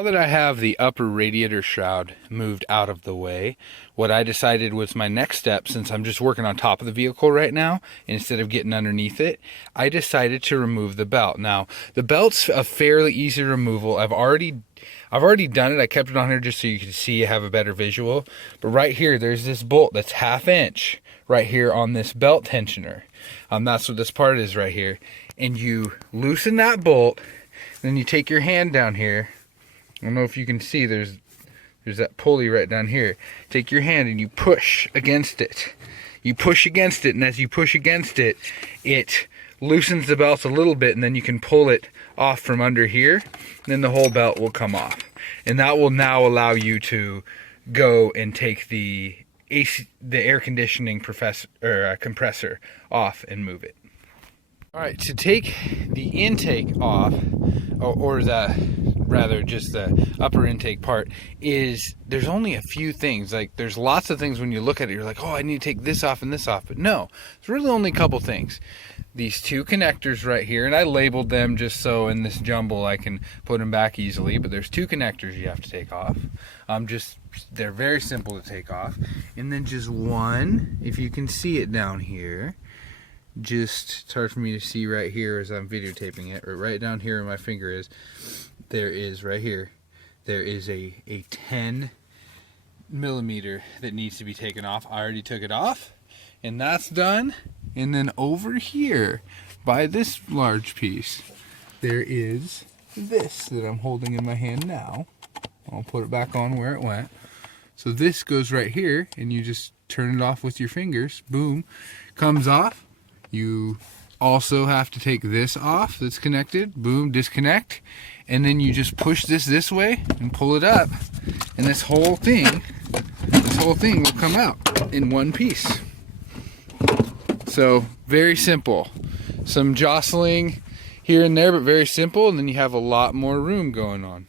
Now that I have the upper radiator shroud moved out of the way, what I decided was my next step, since I'm just working on top of the vehicle right now, instead of getting underneath it, I decided to remove the belt. Now, the belt's a fairly easy removal. I've already done it. I kept it on here just so you can see, have a better visual. But right here, there's this bolt that's 1/2 inch right here on this belt tensioner. That's what this part is right here. And you loosen that bolt, then you take your hand down here. I don't know if you can see, there's that pulley right down here. Take your hand and you push against it. You push against it, and as you push against it, it loosens the belt a little bit, and then you can pull it off from under here, and then the whole belt will come off. And that will now allow you to go and take the air conditioning compressor off and move it. All right, to take the intake off, or just the upper intake part, is there's only a few things. Like, there's lots of things when you look at it, you're like, oh, I need to take this off and this off. But no, it's really only a couple things. These two connectors right here, and I labeled them just so in this jumble I can put them back easily, but there's two connectors you have to take off. They're very simple to take off. And then just one, if you can see it down here, it's hard for me to see right here as I'm videotaping it, or right down here where my finger is, right here, there is a 10 millimeter that needs to be taken off. I already took it off, and that's done. And then over here, by this large piece, there is this that I'm holding in my hand now. I'll put it back on where it went. So this goes right here, and you just turn it off with your fingers. Boom, comes off. You also have to take this off that's connected. Boom, disconnect. And then you just push this way and pull it up. And this whole thing will come out in one piece. So, very simple. Some jostling here and there, but very simple. And then you have a lot more room going on.